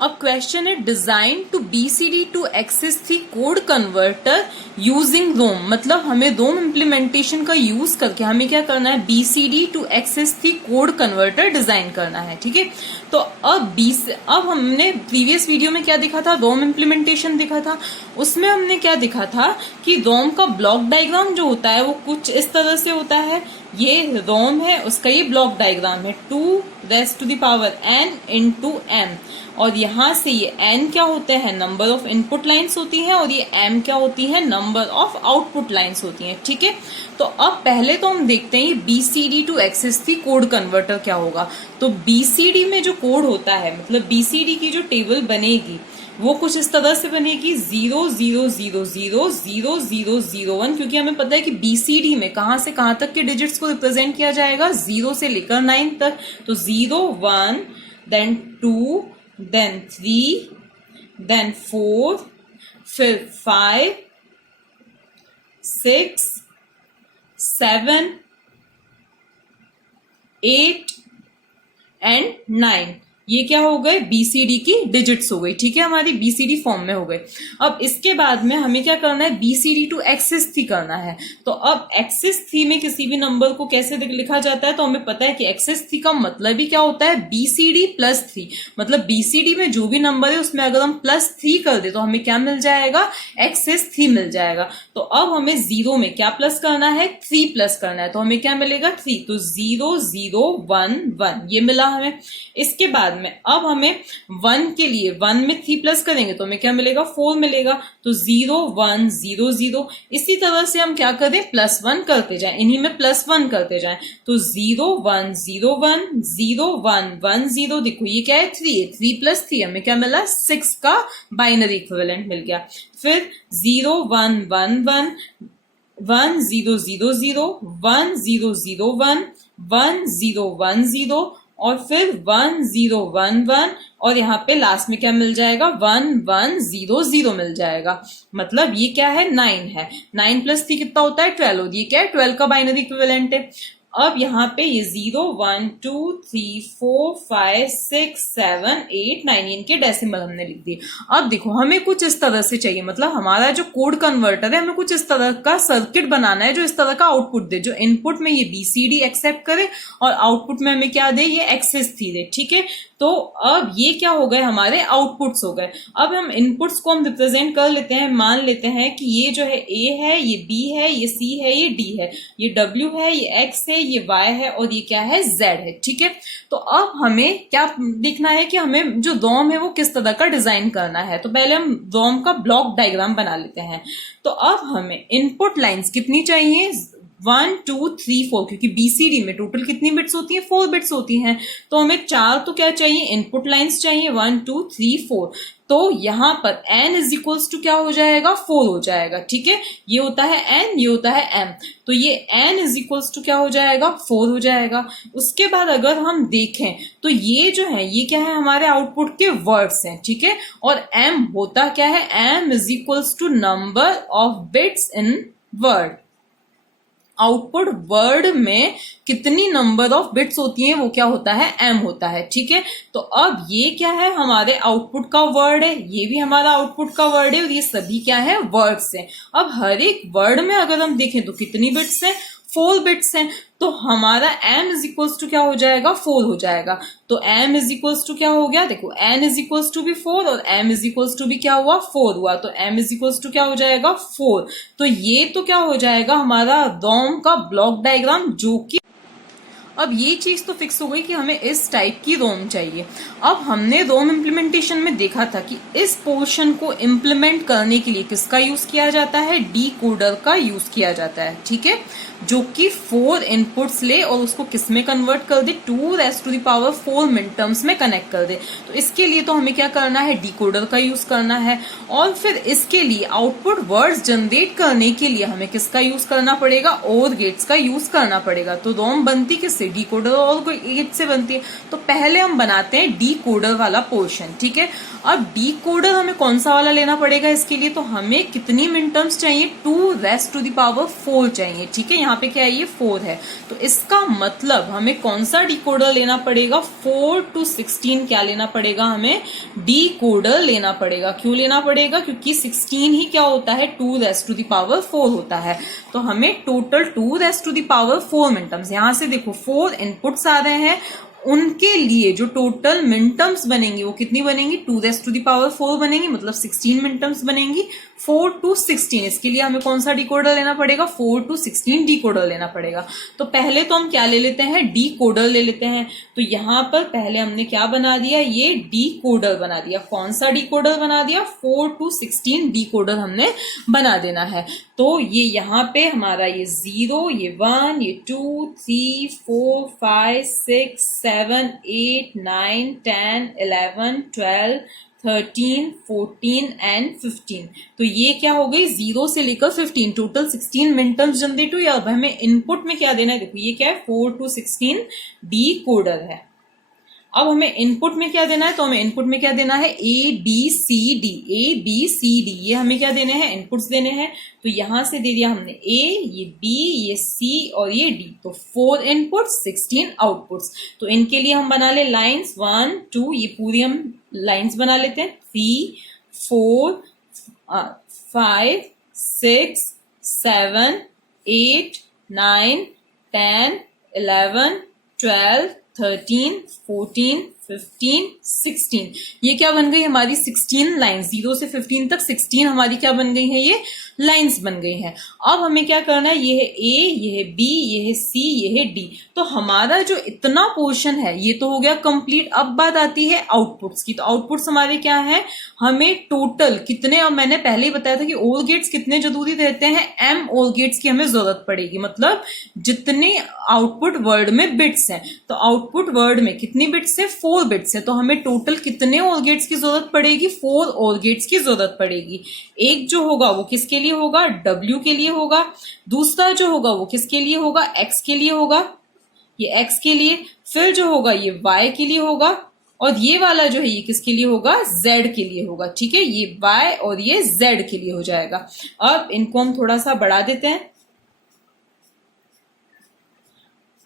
अब क्वेश्चन है design to BCD to XS3 code converter using ROM, मतलब हमें रोम इम्प्लीमेंटेशन का यूज करके हमें क्या करना है, BCD to XS3 code converter design करना है। ठीक है, तो अब हमने प्रीवियस वीडियो में क्या देखा था, रोम इम्प्लीमेंटेशन देखा था। उसमें हमने क्या देखा था कि रोम का ब्लॉक डायग्राम जो होता है वो कुछ इस तरह से होता है। ये रोम है, उसका ये ब्लॉक डायग्राम है 2n into m, और यहां से ये n क्या होते हैं, नंबर ऑफ इनपुट लाइंस होती हैं, और ये m क्या होती है, नंबर ऑफ आउटपुट लाइंस होती हैं। ठीक है, तो अब पहले तो हम देखते हैं BCD to XS3 code converter क्या होगा। तो BCD में जो कोड होता है, मतलब BCD की जो टेबल बनेगी वो कुछ इस तरह से बनेगी 0 0 0 0 0 0 0 1, क्योंकि हमें पता है कि BCD में कहां से कहां तक के डिजिट्स को रिप्रेजेंट किया जाएगा, 0 से लेकर 9 तक। तो 0 1 देन 2 देन 3 देन 4 फिर 5 6 7 8 एंड 9, ये क्या हो गए, BCD की डिजिट्स हो गई। ठीक है, हमारी BCD फॉर्म में हो गए। अब इसके बाद में हमें क्या करना है, BCD टू XS3 करना है। तो अब XS3 में किसी भी नंबर को कैसे लिखा जाता है, तो हमें पता है कि XS3 का मतलब ही क्या होता है, BCD प्लस 3, मतलब BCD में जो भी नंबर है उसमें अगर हम +3 कर दे तो हमें क्या मिल जाएगा, XS3 मिल जाएगा। तो अब हमें 0 में क्या प्लस करना है, 3 प्लस करना है, तो हमें क्या मिलेगा, 3। तो 0 0 1 1 ये मिला हमें। इसके बाद में अब हमें 1 के लिए 1 में 3 प्लस करेंगे तो हमें क्या मिलेगा, 4 मिलेगा। तो 0 1 0 0, इसी तरह से हम क्या करें, +1 करते जाएं, इन्हीं में +1 करते जाएं। तो 0 1 0 1 0 1 1 0, देखो ये क्या है, 3 है, 3 + 3 हमें क्या मिला, 6 का बाइनरी इक्विवेलेंट मिल गया। फिर 0 1 1 1 1 0 0 0 1 0 0 1 1 0 1 0 और फिर 1 0 1 1, और यहाँ पे लास्ट में क्या मिल जाएगा, 1 1 0 0 मिल जाएगा। मतलब ये क्या है, 9 है। 9 + 3 कितना होता है, 12, और ये क्या है, 12 का बाइनरी इक्विवेलेंट है। अब यहाँ पे ये 0 1 2 3 4 5 6 7 8 9 इनके डेसिमल हमने लिख दिए। अब देखो हमें कुछ इस तरह से चाहिए, मतलब हमारा जो कोड कन्वर्टर है हमें कुछ इस तरह का सर्किट बनाना है जो इस तरह का आउटपुट दे, जो इनपुट में ये BCD एक्सेप्ट करे और आउटपुट में हमें क्या दे, ये XS3 दे। ठीक है, तो अब ये क्या हो गए, हमारे आउटपुट्स हो गए। अब हम इनपुट्स को हम रिप्रेजेंट कर लेते हैं, मान लेते हैं कि ये जो है A है, ये B है, ये C है, ये D है, ये W है, ये X है, ये Y है, और ये क्या है, Z है। ठीक है, तो अब हमें क्या देखना है कि हमें जो ROM है वो किस तरह का डिजाइन करना है। तो पहले हम ROM का ब्लॉक डायग्राम बना लेते हैं। तो अब हमें इनपुट लाइंस कितनी चाहिए, 1 2 3 4, क्योंकि BCD में टोटल कितनी बिट्स होती हैं, 4 बिट्स होती हैं। तो हमें 4 तो क्या चाहिए, इनपुट लाइंस चाहिए, 1 2 3 4। तो यहां पर n इज इक्वल्स टू क्या हो जाएगा, 4 हो जाएगा। ठीक है, ये होता है n, ये होता है m, तो ये n इज इक्वल्स टू क्या हो जाएगा, 4 हो जाएगा। उसके बाद अगर हम देखें तो ये जो है, ये क्या है, हमारे आउटपुट के वर्ड्स हैं। ठीक है, और m होता क्या है, m is equals to number of bits in word. Output word में कितनी नंबर ऑफ बिट्स होती हैं वो क्या होता है, m होता है। ठीक है, तो अब ये क्या है, हमारे आउटपुट का वर्ड है, ये भी हमारा आउटपुट का वर्ड है, और ये सभी क्या है, वर्ड्स हैं। अब हर एक वर्ड में अगर हम देखें तो कितनी बिट्स हैं, 4 बिट्स हैं। तो हमारा m इज इक्वल्स टू क्या हो जाएगा, 4 हो जाएगा। तो m इज इक्वल्स टू क्या हो गया, देखो n इज इक्वल्स टू भी 4 और m इज इक्वल्स टू भी क्या हुआ, 4 हुआ। तो m इज इक्वल्स टू क्या हो जाएगा, 4। तो ये तो क्या हो जाएगा, हमारा ROM का ब्लॉक डायग्राम, जो कि अब ये चीज तो फिक्स हो गई कि हमें इस टाइप की रोम चाहिए। अब हमने रोम इम्प्लीमेंटेशन में देखा था कि इस पोर्शन को इम्प्लीमेंट करने के लिए किसका यूज किया जाता है, डिकोडर का यूज किया जाता है। ठीक है, जो कि 4 इनपुट्स ले और उसको किस में कन्वर्ट कर दे, 2⁴ मिन टर्म्स में कनेक्ट कर दे। तो इसके लिए तो हमें क्या करना है, डिकोडर का यूज करना है। और फिर इसके लिए आउटपुट वर्ड्स जनरेट करने के लिए हमें किसका यूज करना पड़ेगा, OR गेट्स का यूज करना पड़ेगा। तो रोम बनती किससे, से, डिकोडर और कोई 8 से बनती है। तो पहले हम बनाते हैं डिकोडर वाला पोर्शन, ठीक है। अब डिकोडर हमें कौन सा वाला लेना पड़ेगा इसके लिए, तो हमें कितनी मिन टर्म्स चाहिए, 2⁻⁴ चाहिए, ठीक है। यहाँ पे क्या है, ये 4 है, तो इसका मतलब हमें कौन सा डिकोडर लेना पड़ेगा, 4 to 16 क्या लेना पड़ेगा, हमें डिकोडर लेना पड़ेगा। क्यों लेना पड़ेगा, क्योंकि 16 ही क्या होता है, 2⁻⁴ होता है। तो हमें टोटल 2⁻⁴ मिन टर्म्स, यहां से देखो 4 इनपुट्स आ रहे हैं, उनके लिए जो टोटल मिन टर्म्स बनेंगी वो कितनी बनेंगी, 2⁻⁴ बनेंगी, मतलब 16 मिन टर्म्स बनेंगी। 4 to 16, इसके लिए हमें कौन सा डिकोडर लेना पड़ेगा, 4 to 16 डिकोडर लेना पड़ेगा। तो पहले तो हम क्या ले लेते हैं, डिकोडर ले लेते हैं। तो यहां पर पहले हमने क्या बना दिया, ये डिकोडर बना दिया। कौन सा डिकोडर बना दिया, 4 to 16 डिकोडर हमने बना देना है। तो ये यहाँ पे हमारा ये 0, ये 1, ये 2, 3, 4, 5, 6, 7, 8, 9, 10, 11, 12, 13, 14 एंड 15। तो ये क्या हो गई, 0 से लेकर 15, टोटल 16 मिन टर्म्स जनरेट हुई। अब हमें इनपुट में क्या देना है, देखो ये क्या है, 4 to 16 डिकोडर है। अब हमें इनपुट में क्या देना है, तो हमें इनपुट में क्या देना है, ABCD, ABCD, ये हमें क्या देने हैं, इनपुट्स देने हैं। तो यहां से दे दिया हमने A, ये B, ये C और ये D, तो 4 इनपुट्स 16 आउटपुट्स। तो इनके लिए हम बना ले लाइंस 1 2, ये पूरी हम लाइंस बना लेते हैं, 3 4 5 6 7 8 9 10 11 12 13 14 15 16, ये क्या बन गई हमारी 16 लाइन्स, 0 से 15 तक 16 हमारी क्या बन गई है, ये लाइंस बन गई हैं। अब हमें क्या करना है, ये है A, ये है B, ये है C, ये है D। तो हमारा जो इतना पोर्शन है ये तो हो गया कंप्लीट। अब बात आती है आउटपुट्स की। तो आउटपुट्स हमारे क्या है, हमें टोटल कितने, अब मैंने पहले ही बताया था कि ओर गेट्स कितने जरूरी रहते हैं, M ओर गेट्स की हमें जरूरत पड़ेगी, मतलब जितने आउटपुट वर्ड में बिट्स हैं। तो आउटपुट वर्ड में कितनी बिट्स है, 4 बिट्स है। तो हमें टोटल कितने ओर गेट्स की जरूरत पड़ेगी, 4 ओर गेट्स की जरूरत पड़ेगी। एक जो होगा वो किसके लिए होगा, W के लिए होगा। दूसरा जो होगा वो किसके लिए होगा, X के लिए होगा, ये X के लिए। फिर जो होगा ये Y के लिए होगा, और ये वाला जो है ये किसके लिए होगा, Z के लिए होगा, ठीक है। ये Y और ये Z के लिए हो जाएगा। अब इनको हम थोड़ा सा बढ़ा देते हैं।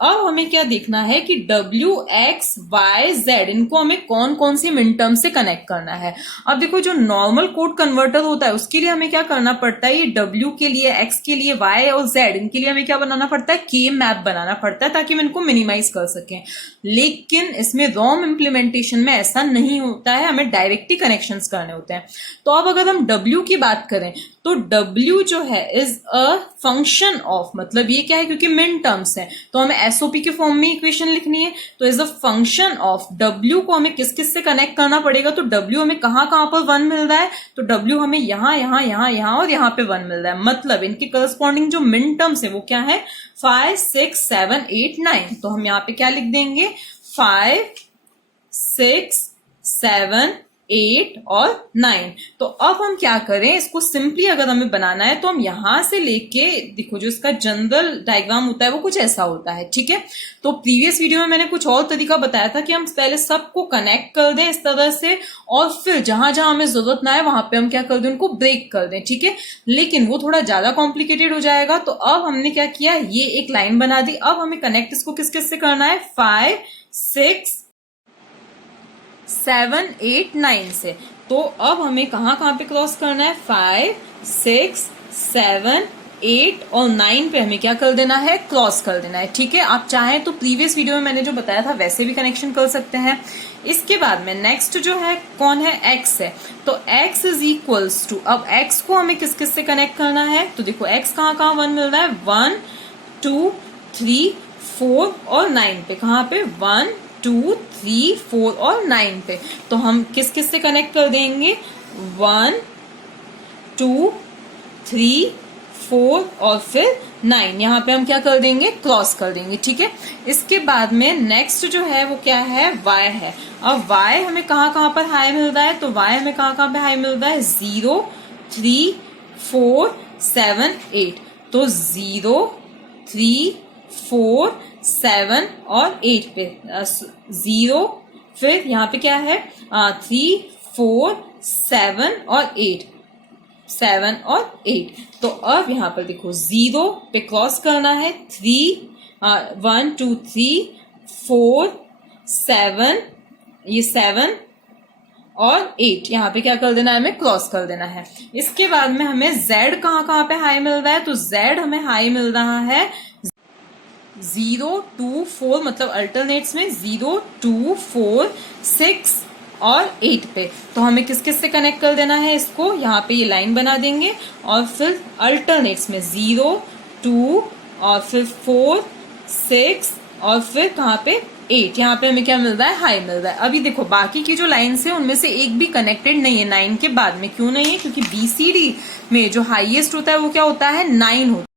अब हमें क्या देखना है कि W, X, Y, Z, इनको हमें कौन कौन सी मिन टर्म से कनेक्ट करना है। अब देखो जो नॉर्मल कोड कन्वर्टर होता है उसके लिए हमें क्या करना पड़ता है, ये W के लिए, X के लिए, Y और Z, इनके लिए हमें क्या बनाना पड़ता है, K मैप बनाना पड़ता है ताकि हम इनको मिनिमाइज कर सकें। लेकिन इसमें ROM इम्प्लीमेंटेशन में ऐसा नहीं होता है, हमें डायरेक्टली कनेक्शंस करने होते हैं। तो अब अगर हम W की बात करें तो W जो है इज अ फंक्शन ऑफ, मतलब ये क्या है, क्योंकि मिन टर्म्स है तो हमें एसओपी के फॉर्म में इक्वेशन लिखनी है। तो is a function of, W को हमें किस किस से कनेक्ट करना पड़ेगा, तो W हमें कहां कहां पर 1 मिल रहा है, तो W हमें यहाँ यहाँ यहाँ यहाँ और यहाँ पे 1 मिल रहा है। मतलब इनके करस्पॉन्डिंग जो मिन टर्म्स है वो क्या है, 5 6 7 8 9। तो हम यहाँ पे क्या लिख देंगे, 5 6 7 8 और 9। तो अब हम क्या करें, इसको सिंपली अगर हमें बनाना है तो हम यहां से लेके, देखो जो इसका जनरल डायग्राम होता है वो कुछ ऐसा होता है, ठीक है। तो प्रीवियस वीडियो में मैंने कुछ और तरीका बताया था कि हम पहले सबको कनेक्ट कर दें इस तरह से, और फिर जहां जहां हमें जरूरत ना है वहां पे हम क्या कर दें, उनको ब्रेक कर दें, ठीक है। लेकिन वो थोड़ा ज्यादा कॉम्प्लिकेटेड हो जाएगा। तो अब हमने क्या किया, ये एक लाइन बना दी। अब हमें कनेक्ट इसको किस किस से करना है, 5 6 7 8 9 से। तो अब हमें कहां कहां पे क्रॉस करना है, 5 6 7 8 और 9 पे हमें क्या कर देना है, क्रॉस कर देना है, ठीक है। आप चाहें तो प्रीवियस वीडियो में मैंने जो बताया था वैसे भी कनेक्शन कर सकते हैं। इसके बाद में नेक्स्ट जो है कौन है, X है। तो X इज इक्वल्स टू, अब X को हमें किस किस से कनेक्ट करना है, तो देखो X कहां कहां 1 मिल रहा है, 1 2 3 4 और 9 पे। कहां पे, 1 2 3 4 और 9 पे। तो हम किस किस से कनेक्ट कर देंगे, 1 2 3 4 और फिर 9, यहाँ पे हम क्या कर देंगे, क्रॉस कर देंगे, ठीक है। इसके बाद में नेक्स्ट जो है वो क्या है, Y है। अब Y हमें कहाँ कहाँ पर हाई मिल रहा है, तो Y हमें कहाँ कहाँ पे हाई मिल रहा है, 0 3 4 7 8। तो 0 3 4 7 और 8 पे 0, फिर यहाँ पे क्या है 3 4 7 और 8, 7 और 8। तो अब यहाँ पर देखो 0 पे क्रॉस करना है, 3 1 2 3 4 7, ये 7 और 8 यहाँ पे क्या कर देना है, हमें क्रॉस कर देना है। इसके बाद में हमें Z कहाँ पे हाई मिल रहा है, तो Z हमें हाई मिल रहा है 0 2 4, मतलब अल्टरनेट्स में 0 2 4 6 और 8 पे। तो हमें किस किस से कनेक्ट कर देना है इसको, यहाँ पे ये लाइन बना देंगे और फिर अल्टरनेट्स में 0 2 और फिर 4 6 और फिर कहाँ पे 8, यहाँ पे हमें क्या मिल रहा है, हाई मिल रहा है। अभी देखो बाकी की जो लाइन्स है उनमें से एक भी कनेक्टेड नहीं है 9 के बाद में। क्यों नहीं है, क्योंकि BCD में जो हाईएस्ट होता है वो क्या होता है, 9 होता है।